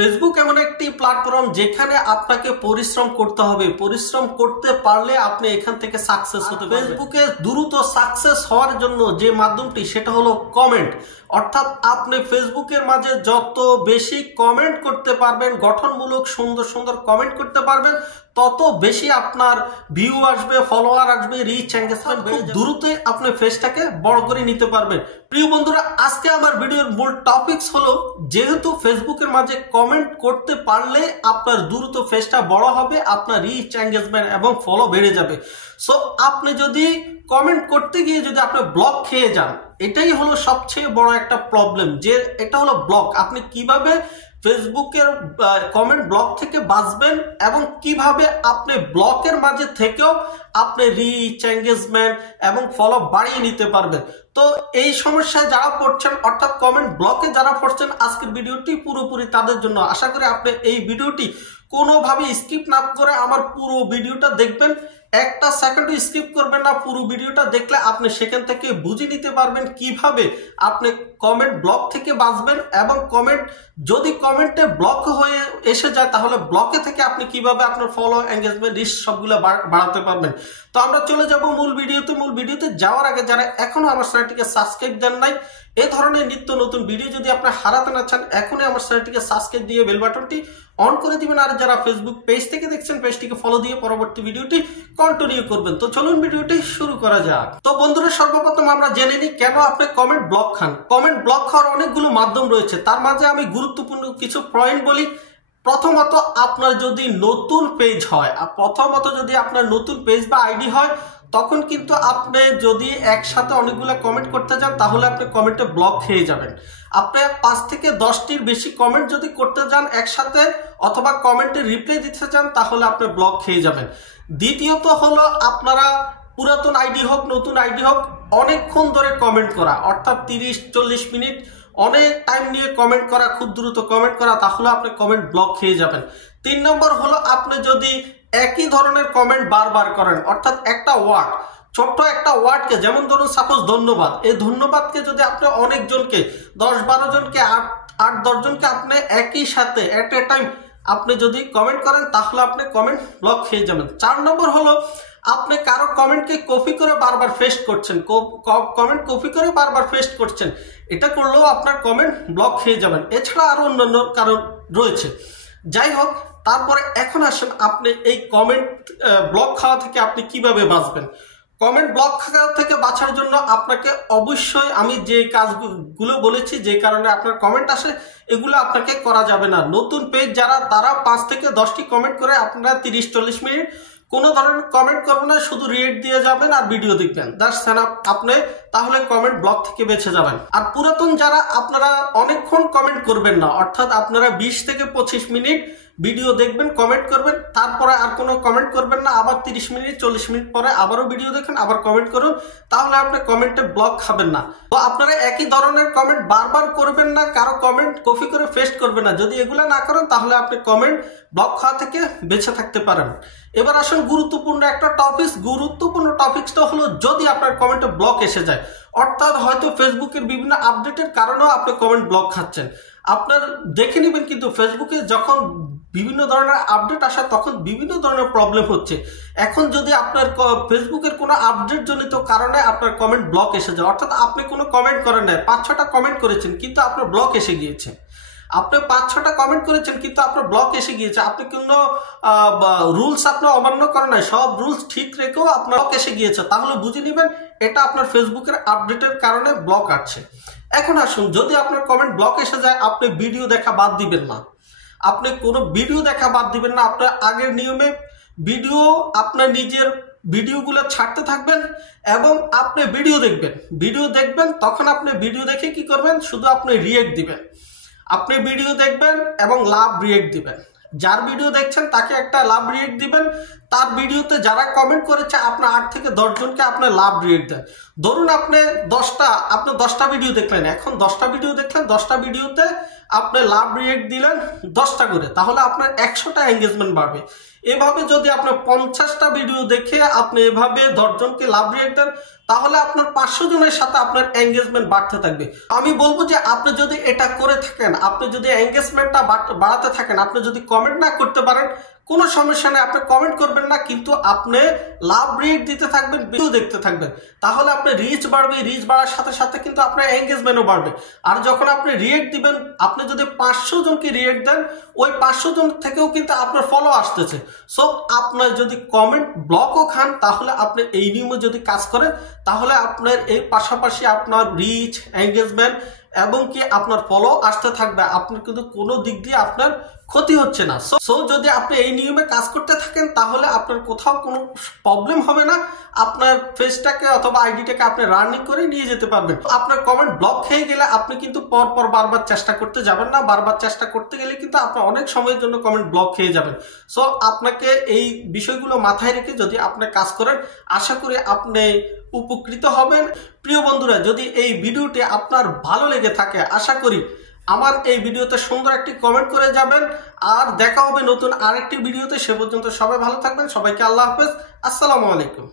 Facebook এমন একটি platform যেখানে আপনাকে পরিশ্রম করতে হবে। পরিশ্রম করতে পারলে আপনি এখান থেকে সাকসেস হতে পারবেন। ফেসবুকে দ্রুত সাকসেস হওয়ার জন্য যে মাধ্যমটি সেটা হলো কমেন্ট। অর্থাৎ আপনি ফেসবুকের মাঝে যত বেশি কমেন্ট করতে পারবেন, গঠনমূলক সুন্দর সুন্দর কমেন্ট করতে পারবেন, তত বেশি আপনার ভিউ আসবে, ফলোয়ার আসবে, রিচ এঙ্গেজমেন্ট খুব দ্রুতই আপনি ফেসটাকে বড় করে নিতে পারবেন। প্রিয় বন্ধুরা, আজকে আমার ভিডিওর মূল টপিকস হলো, যেহেতু ফেসবুকের মাঝে কমেন্ট করতে পারলে আপনার দ্রুত ফেসটা বড় হবে, আপনার রিচ এঙ্গেজমেন্ট এবং ফলো বেড়ে যাবে। সো আপনি যদি কমেন্ট করতে গিয়ে যদি আপনি ব্লক খেয়ে যান, এটাই হলো সবচেয়ে বড় একটা প্রবলেম, যে এটা হলো ব্লক। আপনি কিভাবে ফেসবুকের কমেন্ট ব্লক থেকে বাঁচবেন এবং কিভাবে আপনি ব্লকের মাঝে থেকেও আপনি রিচ এঙ্গেজমেন্ট এবং ফলো বাড়িয়ে নিতে পারবেন। তো এই সমস্যায় যারা পড়ছেন, অর্থাৎ কমেন্ট ব্লকে যারা পড়ছেন, আজকের ভিডিওটি পুরোপুরি তাদের জন্য। আশা করি আপনি এই ভিডিওটি কোনোভাবে স্কিপ না করে আমার পুরো ভিডিওটা দেখবেন, একটা সেকেন্ডও স্কিপ করবেন না। পুরো ভিডিওটা দেখলে আপনি সেখান থেকে বুঝে নিতে পারবেন কিভাবে আপনি কমেন্ট ব্লক থেকে বাঁচবেন, এবং যদি কমেন্টে ব্লক হয়ে এসে যায় তাহলে ব্লকে থেকে আপনি কিভাবে আপনার ফলো এঙ্গেজমেন্ট রিচ সবগুলো বাড়াতে পারবেন। তো আমরা চলে যাব মূল ভিডিওতে যাওয়ার আগে যারা এখনো আমার চ্যানেলটিকে সাবস্ক্রাইব দেন নাই, এই ধরনের নিত্য নতুন ভিডিও যদি আপনি হারাতে না চান, এখনই আমার চ্যানেলটিকে সাবস্ক্রাইব দিয়ে বেল বাটনটি অন করে দিবেন। আর যারা ফেসবুক পেজ থেকে দেখছেন, পেজটিকে ফলো দিয়ে পরবর্তী ভিডিওটি কন্টিনিউ করবেন। তো চলুন ভিডিওটি শুরু করা যাক। তো বন্ধুরা, সর্বপ্রথম আমরা জেনে নিই কেন আপনি কমেন্ট ব্লক খান। কমেন্ট ব্লক খাওয়ার অনেকগুলো মাধ্যম রয়েছে, তার মাঝে আমি গুরুত্বপূর্ণ কিছু পয়েন্ট বলি। প্রথমত, আপনার যদি নতুন পেজ হয়, যদি আপনার নতুন পেজ বা আইডি হয়, তখন কিন্তু আপনি যদি একসাথে অনেকগুলো কমেন্ট করতে যান তাহলে আপনি কমেন্টে ব্লক খেয়ে যাবেন। আপনি 5 থেকে 10টির বেশি কমেন্ট যদি করতে যান একসাথে, অথবা কমেন্টে রিপ্লাই দিতে চান, তাহলে আপনি ব্লক খেয়ে যাবেন। দ্বিতীয়ত হলো, আপনারা পুরাতন আইডি হোক নতুন আইডি হোক, অনেকক্ষণ ধরে কমেন্ট করা, অর্থাৎ 30-40 মিনিট অনেক টাইম নিয়ে কমেন্ট করা, খুব দ্রুত কমেন্ট করা, তাহলে আপনি কমেন্ট ব্লক খেয়ে যাবেন। 3 নম্বর হলো, আপনি যদি একই ধরনের কমেন্ট বারবার করেন, অর্থাৎ একটা ওয়ার্ড, ছোট্ট একটা ওয়ার্ডকে, যেমন ধরুন সাপোজ ধন্যবাদ, এই ধন্যবাদকে যদি আপনি অনেকজনকে 10-12 জনকে 8-10 জনকে আপনি একই সাথে এট এ টাইম আপনি যদি কমেন্ট করেন, তাহলে আপনি কমেন্ট ব্লক খেয়ে যাবেন। 4 নম্বর হলো, আপনি কারো কমেন্টকে কপি করে বারবার পেস্ট করছেন, কমেন্ট কপি করে বারবার পেস্ট করছেন, এটা করলেও আপনার কমেন্ট ব্লক খেয়ে যাবেন। এছাড়া আরো অন্যান্য কারণ রয়েছে। যাই হোক, তারপরে এখন আসেন আপনি এই কমেন্ট ব্লক খাওয়া থেকে আপনি কিভাবে বাঁচবেন। কমেন্ট ব্লক খাওয়া থেকে বাঁচার জন্য আপনাকে অবশ্যই আমি যে কাজগুলো বলেছি, যে কারণে আপনার কমেন্ট আসে, এগুলো আপনাকে করা যাবে না। নতুন পেজ যারা, তারা 5 থেকে 10টি কমেন্ট করে আপনারা 30-40 মিনিট কোনো ধরনের কমেন্ট করবেন না, শুধু রিয়েক্ট দিয়ে যাবেন আর ভিডিও দেখবেন, দ্যাটস এনাফ। আপনি তাহলে কমেন্ট ব্লক থেকে বেঁচে যাবেন। আর পুরাতন যারা, আপনারা অনেকক্ষণ কমেন্ট করবেন না, অর্থাৎ আপনারা 20 থেকে 25 মিনিট ভিডিও দেখবেন, কমেন্ট করবেন, তারপরে আর কোনো কমেন্ট করবেন না, আবার 30-40 মিনিট পরে আবারও ভিডিও দেখেন, আবার কমেন্ট করুন, তাহলে আপনি কমেন্টে ব্লক খাবেন না। তো আপনারা একই ধরনের কমেন্ট বারবার করবেন না, কারো কমেন্ট কপি করে পেস্ট করবেন না। যদি এগুলো না করেন, তাহলে আপনি কমেন্ট ব্লক খাওয়া থেকে বেঁচে থাকতে পারেন। এবার আসুন গুরুত্বপূর্ণ একটা টপিক। গুরুত্বপূর্ণ টপিকসটা হলো, যদি আপনার কমেন্টে ব্লক এসে যায়, অর্থাৎ হয়তো ফেসবুকের বিভিন্ন আপডেটের কারণেও আপনি কমেন্ট ব্লক খাচ্ছেন, আপনার দেখে নেবেন কিন্তু ফেসবুকে যখন বিভিন্ন ধরনের আপডেট আসে তখন বিভিন্ন ধরনের প্রবলেম হচ্ছে। এখন যদি আপনার ফেসবুকের কোনো আপডেট জনিত কারণে আপনার কমেন্ট ব্লক এসে যায়, অর্থাৎ আপনি কোনো কমেন্ট করেন নাই, 5-6টা কমেন্ট করেছেন কিন্তু আপনার ব্লক এসে গিয়েছে, আপনি 5-6টা কমেন্ট করেছেন কিন্তু আপনার ব্লক এসে গিয়েছে, আপনি কোনো রুলস আপনার অমান্য করেন নাই, সব রুলস ঠিক রেখেও আপনার ব্লক এসে গিয়েছে, তাহলে বুঝে নেবেন এটা আপনার ফেসবুকের আপডেটের কারণে ব্লক আসছে। এখন আসুন, যদি আপনার কমেন্ট ব্লক এসে যায়, আপনি ভিডিও দেখা বাদ দিবেন না, আপনি কোনো ভিডিও দেখা বাদ দিবেন না। আপনার আগের নিয়মে আপনার নিজের ভিডিওগুলো ছাড়তে থাকবেন এবং আপনি ভিডিও দেখবেন, তখন আপনি ভিডিও দেখে কি করবেন, শুধু আপনি রিয়েক্ট দিবেন। আপনি ভিডিও দেখবেন এবং লাভ রিয়েক্ট দিবেন, যার ভিডিও দেখছেন তাকে একটা লাভ রিয়েক্ট দিবেন, তার ভিডিওতে যারা কমেন্ট করেছে আপনার 8 থেকে 10 জনকে আপনি লাভ রিয়েক্ট দেন। ধরুন আপনি 10টা ভিডিও দেখলেন, এখন 10টা ভিডিও দেখলেন, 10টা ভিডিওতে আপনি লাভ রিয়েক্ট দিলেন 10টা করে, তাহলে আপনার 100টা এঙ্গেজমেন্ট বাড়বে। এভাবে যদি আপনি 50টা ভিডিও দেখে আপনি এভাবে 10 জনকে লাভ রিয়েক্ট দেন, তাহলে আপনার 500 জনের সাথে আপনার এঙ্গেজমেন্ট বাড়তে থাকবে। আমি বলবো যে আপনি যদি এটা করে থাকেন, আপনি যদি এঙ্গেজমেন্টটা বাড়াতে থাকেন, আপনি যদি কমেন্ট না করতে পারেন কোনো সমস্যা নেই, আপনি কমেন্ট করবেন না, কিন্তু আপনি লাভ রিয়েক্ট দিতে থাকবেন, ভিডিও দেখতে থাকবেন, তাহলে আপনার রিচ বাড়বে। রিচ বাড়ার সাথে সাথে কিন্তু আপনার এঙ্গেজমেন্টও বাড়বে। আর যখন আপনি রিয়েক্ট দিবেন, আপনি যদি 500 জনকে রিয়েক্ট দেন, ওই 500 জন থেকেও কিন্তু আপনার ফলো আসতেছে। সো আপনার যদি কমেন্ট ব্লকও খান, তাহলে আপনি এই নিয়মে যদি কাজ করেন, তাহলে আপনার এই পাশাপাশি আপনার রিচ, এঙ্গেজমেন্ট এবং কি আপনার ফলো আসতে থাকবে। আপনার কিন্তু কোনো দিক দিয়ে আপনার ক্ষতি হচ্ছে না। সো যদি আপনি এই নিয়মে কাজ করতে থাকেন, তাহলে আপনার কোথাও কোনো প্রবলেম হবে না। আপনার ফেসটাকে অথবা আইডিটাকে আপনি রানিং করে নিয়ে যেতে পারবেন। আপনার কমেন্ট ব্লক হয়ে গেলে আপনি কিন্তু পরপর বারবার চেষ্টা করতে যাবেন না। বারবার চেষ্টা করতে গেলে কিন্তু আপনার অনেক সময়ের জন্য কমেন্ট ব্লক হয়ে যাবেন। সো আপনাকে এই বিষয়গুলো মাথায় রেখে যদি আপনি কাজ করেন, আশা করি আপনি উপকৃত হবেন। প্রিয় বন্ধুরা, যদি এই ভিডিওটি আপনার ভালো লেগে থাকে, আশা করি আমার এই ভিডিওতে সুন্দর একটি কমেন্ট করে যাবেন। আর দেখা হবে নতুন আরেকটি ভিডিওতে। সে পর্যন্ত সবাই ভালো থাকবেন। সবাইকে আল্লাহ হাফেজ। আসসালামু আলাইকুম।